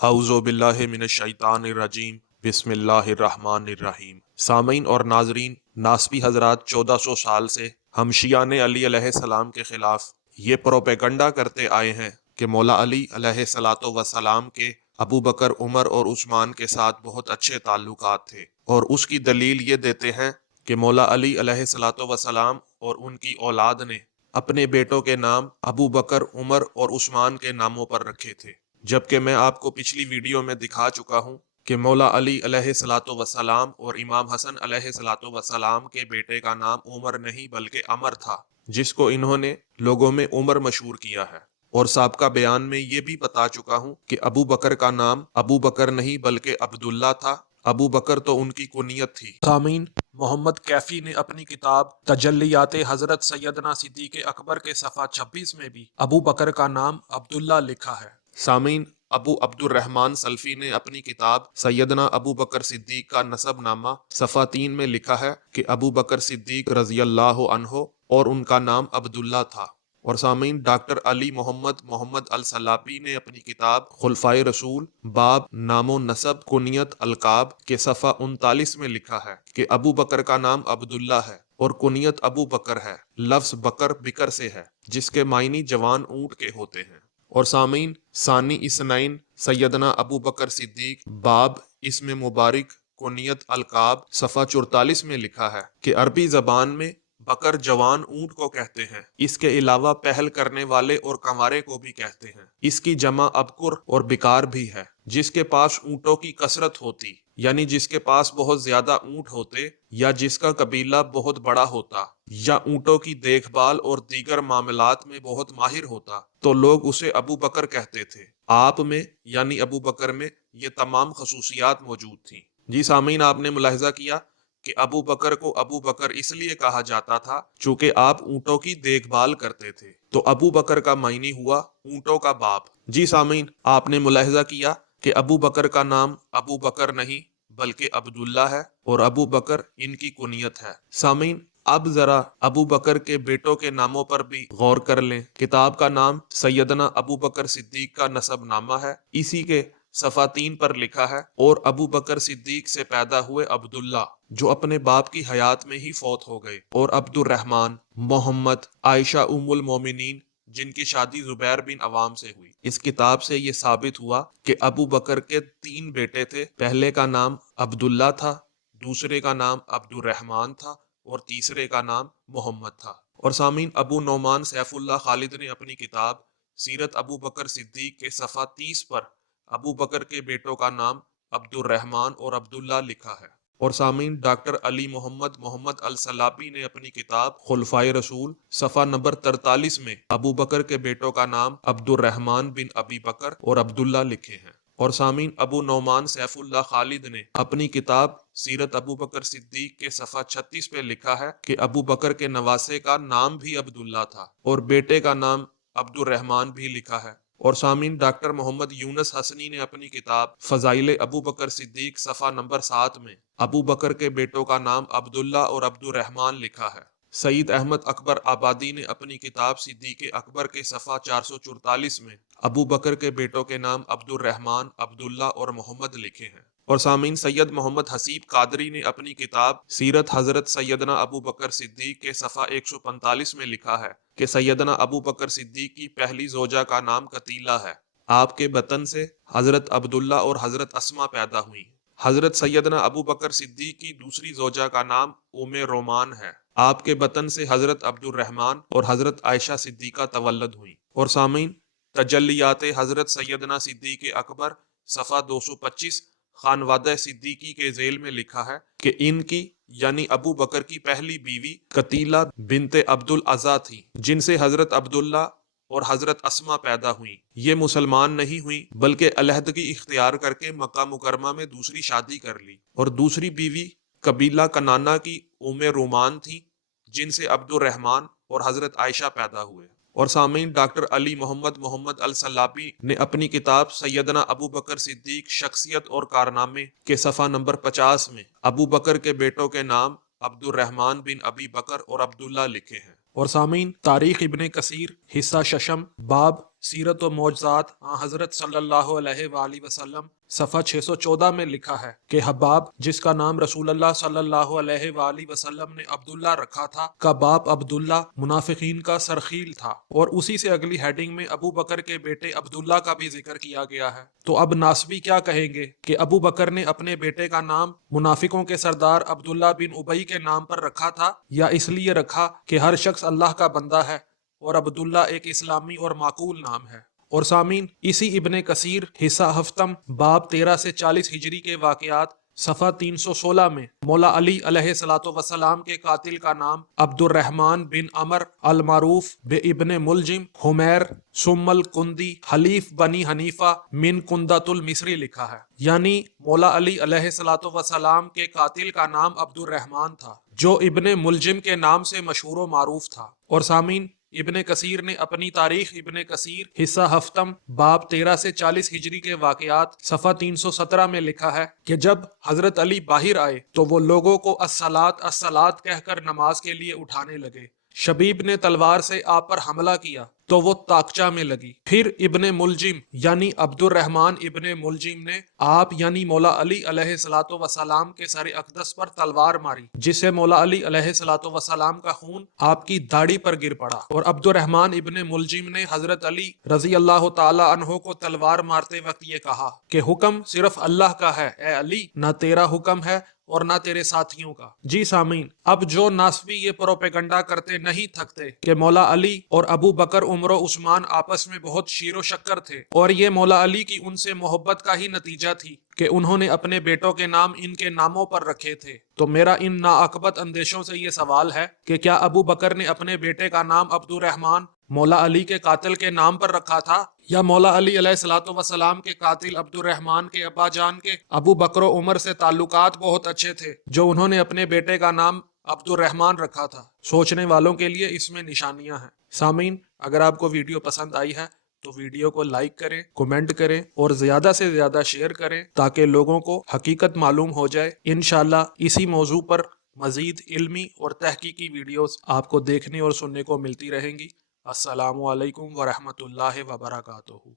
अऊज़ु बिल्लाहि मिनश्शैतानिर्रजीम बिस्मिल्लाहिर्रहमानिर्रहीम। सामीन और नाजरीन, नासबी हजरात 1400 साल से हम शियाने अली अलैहिस्सलाम के खिलाफ ये प्रोपेगंडा करते आए हैं कि मौला अली अलैहिस्सलातो वस्सलाम के अबू बकर, उमर और उस्मान के साथ बहुत अच्छे ताल्लुकात थे, और उसकी दलील ये देते हैं कि मौला अली अलैहिस्सलातो वस्सलाम और उनकी औलाद ने अपने बेटों के नाम अबू बकर, उमर और उस्मान के नामों पर रखे थे। जबकि मैं आपको पिछली वीडियो में दिखा चुका हूँ कि मौला अली अलैहिस्सलातो वस्सलाम और इमाम हसन अलैहिस्सलातो वस्सलाम के बेटे का नाम उमर नहीं बल्कि अमर था, जिसको इन्होंने लोगों में उमर मशहूर किया है। और साबका बयान में ये भी बता चुका हूँ कि अबू बकर का नाम अबू बकर नहीं बल्कि अब्दुल्ला था। अबू बकर तो उनकी कुनियत थी। सामीन, मोहम्मद कैफी ने अपनी किताब तजल्लियाते हजरत सैयदना सिद्दीक अकबर के सफ़ा 26 में भी अबू बकर का नाम अब्दुल्ला लिखा है। सामीन, अबू अब्दुर्रहमान सल्फी ने अपनी किताब सैयदना अबू बकर सिद्दीक का नसबनामा सफ़ा 3 में लिखा है कि अबू बकर सिद्दीक रज़ियल्लाहु अन्हो और उनका नाम अब्दुल्ला था। और सामीन, डॉक्टर अली मोहम्मद मोहम्मद अल सलाबी ने अपनी किताब खुलफाए रसूल बाब नामो नसब कुनियत अलकाब के सफ़ा 39 में लिखा है कि अबू बकर का नाम अब्दुल्ला है और कुनियत अबू बकर है। लफ्ज़ बकर बिकर से है, जिसके मायनी जवान ऊंट के होते हैं। और सामीन, सानी इसनाइन सैयदना अबू बकर सिद्दीक बाब इसमें मुबारक कुनियत अलकाब सफ़ा 44 में लिखा है कि अरबी जबान में बकर जवान ऊंट को कहते हैं। इसके अलावा पहल करने वाले और कंवारे को भी कहते हैं। इसकी जमा अबकुर और बिकार भी है। जिसके पास ऊंटों की कसरत होती, यानी जिसके पास बहुत ज्यादा ऊंट होते, या जिसका कबीला बहुत बड़ा होता, या ऊंटों की देखभाल और दीगर मामलात में बहुत माहिर होता, तो लोग उसे अबू बकर कहते थे। आप में यानी अबू बकर में ये तमाम खसूसियात मौजूद थी। जी सामीन, आपने मुलाहिजा किया कि अबू बकर को अबू बकर इसलिए कहा जाता था चूंकि आप ऊंटों की देखभाल करते थे, तो अबू बकर का मायने हुआ ऊंटों का बाप। जी सामीन, आपने मुलाहिजा किया कि अबू बकर का नाम अबू बकर नहीं बल्कि अब्दुल्ला है, और अबू बकर इनकी कुनियत है। सामीन, अब जरा अबू बकर के बेटों के नामों पर भी गौर कर लें। किताब का नाम सैयदना अबू बकर सिद्दीक का नसबनामा है। इसी के सफ़ा 3 पर लिखा है, और अबू बकर सिद्दीक से पैदा हुए अब्दुल्ला जो अपने बाप की हयात में ही फौत हो गए, और अब्दुर्रहमान, मोहम्मद, आयशा उम्मुल मोमिनीन जिनकी शादी जुबैर बिन अवाम से हुई। इस किताब से ये साबित हुआ कि अबू बकर के 3 बेटे थे। पहले का नाम अब्दुल्ला था, दूसरे का नाम अब्दुर्रहमान था, और तीसरे का नाम मोहम्मद था। और सामीन, अबू नौमान सैफुल्लाह खालिद ने अपनी किताब सीरत अबू बकर सिद्दीक के सफ़ा 30 पर अबू बकर के बेटों का नाम अब्दुर्रहमान और अब्दुल्ला लिखा है। और सामीन, डॉक्टर अली मोहम्मद मोहम्मद अल सलाबी ने अपनी किताब खुलफाए रसूल सफ़ा नंबर 43 में अबू बकर के बेटों का नाम अब्दुर्रहमान बिन अबी बकर और अब्दुल्ला लिखे हैं। और सामीन, अबू नौमान सैफुल्लाह खालिद ने अपनी किताब सीरत अबू बकर सिद्दीक के सफ़ा 36 पे लिखा है कि अबू बकर के नवासे का नाम भी अब्दुल्ला था और बेटे का नाम अब्दुर्रहमान भी लिखा है। और सामीन, डॉक्टर मोहम्मद यूनुस हसनी ने अपनी किताब फजाइले अबू बकर सिद्दीक सफ़ा नंबर 7 में अबू बकर के बेटों का नाम अब्दुल्ला और अब्दुर्रहमान लिखा है। सईद अहमद अकबर आबादी ने अपनी किताब सिद्दीक अकबर के सफ़ा 444 में अबू बकर के बेटों के नाम अब्दुर्रहमान, अब्दुल्ला और मोहम्मद लिखे हैं। और सामीन, सैयद मोहम्मद हसीब कादरी ने अपनी किताब सीरत हजरत सैयदना अबू बकर सिद्दीक के सफ़ा 145 में लिखा है कि सैयदना अबू बकर सिद्दीक की पहली जोजा का नाम कतीला है। आपके बतन से हजरत अब्दुल्ला और हजरत अस्मा पैदा हुई। हजरत सैयदना अबू बकर सिद्दीक की दूसरी जोजा का नाम उम्मे रोमान है। आपके बतन से हजरत अब्दुर्रहमान और हजरत आयशा सिद्दीका तवल्लद हुई। और सामीन, तजल्लियाते हजरत सैयदना सिद्दीक अकबर सफ़ा 225 खानवादा सिद्दीकी के जेल में लिखा है कि इनकी यानी अबू बकर की पहली बीवी कतीला बिनते अब्दुल अज़ा थी, जिनसे हजरत अब्दुल्ला और हजरत अस्मा पैदा हुई। ये मुसलमान नहीं हुई बल्कि अलहदगी इख्तियार करके मक्का मुकरमा में दूसरी शादी कर ली। और दूसरी बीवी कबीला कनाना की उम्मे रोमान थी, जिनसे अब्दुर्रहमान और हजरत आयशा पैदा हुए। और सामीन, डॉक्टर अली मोहम्मद मोहम्मद अल सलाबी ने अपनी किताब सैयदना अबू बकर सिद्दीक शख्सियत और कारनामे के सफ़ा नंबर 50 में अबू बकर के बेटों के नाम अब्दुर्रहमान बिन अबी बकर और अब्दुल्ला लिखे हैं। और सामीन, तारीख इब्ने कसीर हिस्सा शशम बाब सीरत व मौजज़ात हज़रत सल्लल्लाहु अलैहि वसल्लम सफ़ा 614 में लिखा है कि हब्बाब, जिसका नाम रसूलुल्लाह सल्लल्लाहु अलैहि वसल्लम ने अब्दुल्ला रखा था, का बाप अब्दुल्ला मुनाफिकीन का सरखील था। और उसी से अगली हेडिंग में अबू बकर के बेटे अब्दुल्ला का भी जिक्र किया गया है। तो अब नासबी क्या कहेंगे कि अबू बकर ने अपने बेटे का नाम मुनाफिकों के सरदार अब्दुल्ला बिन उबई के नाम पर रखा था, या इसलिए रखा कि हर शख्स अल्लाह का बंदा है और अब्दुल्ला एक इस्लामी और माकूल नाम है। और सामीन, इसी इब्ने कसीर हिस्सा हफ्तम बाब 13 से 40 हिजरी के वाकयात सफ़ा 316 में मौला अली अलैहिस्सलातु वस्सलाम के कातिल का नाम अब्दुर्रहमान बिन अमर अल मारूफ बे इब्ने मुलजिम हुमैर सुम्मल कुंदी हलीफ बनी हनीफा मिन कुंदतुल मिस्री लिखा है। यानी मौला अली अलैहिस्सलातु वस्सलाम के कातिल का नाम अब्दुर्रहमान था, जो इब्ने मुलजिम के नाम से मशहूर व मारूफ था। और सामीन, इब्ने कसीर ने अपनी तारीख इब्ने कसीर हिस्सा हफ्तम बाब 13 से 40 हिजरी के वाकयात सफ़ा 317 में लिखा है कि जब हजरत अली बाहिर आए तो वो लोगों को अस्सलात अस्सलात कहकर नमाज के लिए उठाने लगे। शबीब ने तलवार से आप पर हमला किया तो वो ताकचा में लगी। फिर इब्ने मुलजिम यानी अब्दुर्रहमान इब्ने मुलजिम ने आप यानी मौला अली अलैहिस्सलातु वस्सलाम के सर अक़दस पर तलवार मारी, जिससे मौला अली अलैहिस्सलातु वस्सलाम का खून आपकी दाढ़ी पर गिर पड़ा। और अब्दुर्रहमान इब्ने मुलजिम ने हजरत अली रजी अल्लाह ताला अन्हो को तलवार मारते वक्त ये कहा कि हुक्म सिर्फ अल्लाह का है, ए अली, ना तेरा हुक्म है और ना तेरे साथियों का। जी सामीन, अब जो नासबी ये प्रोपेगंडा करते नहीं थकते कि मौला अली और अबू बकर उमर उस्मान आपस में बहुत शीरो शक्कर थे और ये मौला अली की उनसे मोहब्बत का ही नतीजा थी कि उन्होंने अपने बेटों के नाम इनके नामों पर रखे थे, तो मेरा इन नाअकबत अंदेशों से ये सवाल है कि क्या अबू बकर ने अपने बेटे का नाम अब्दुर्रहमान मौला अली के कातिल के नाम पर रखा था, या मौला अली अलैहिस्सलातु वस्सलाम के कातिल अब्दुर्रहमान के अब्बा जान के अबू बकर उमर से ताल्लुकात बहुत अच्छे थे, जो उन्होंने अपने बेटे का नाम अब्दुर्रहमान रखा था। सोचने वालों के लिए इसमें निशानियां हैं। सामीन, अगर आपको वीडियो पसंद आई है तो वीडियो को लाइक करें, कमेंट करें और ज्यादा से ज्यादा शेयर करें, ताकि लोगों को हकीकत मालूम हो जाए। इंशाल्लाह इसी मौजू पर मजीद इल्मी और तहकीकी वीडियोस आपको देखने और सुनने को मिलती रहेंगी। अस्सलामु अलैकुम व रहमतुल्लाहि व बरकातुहू।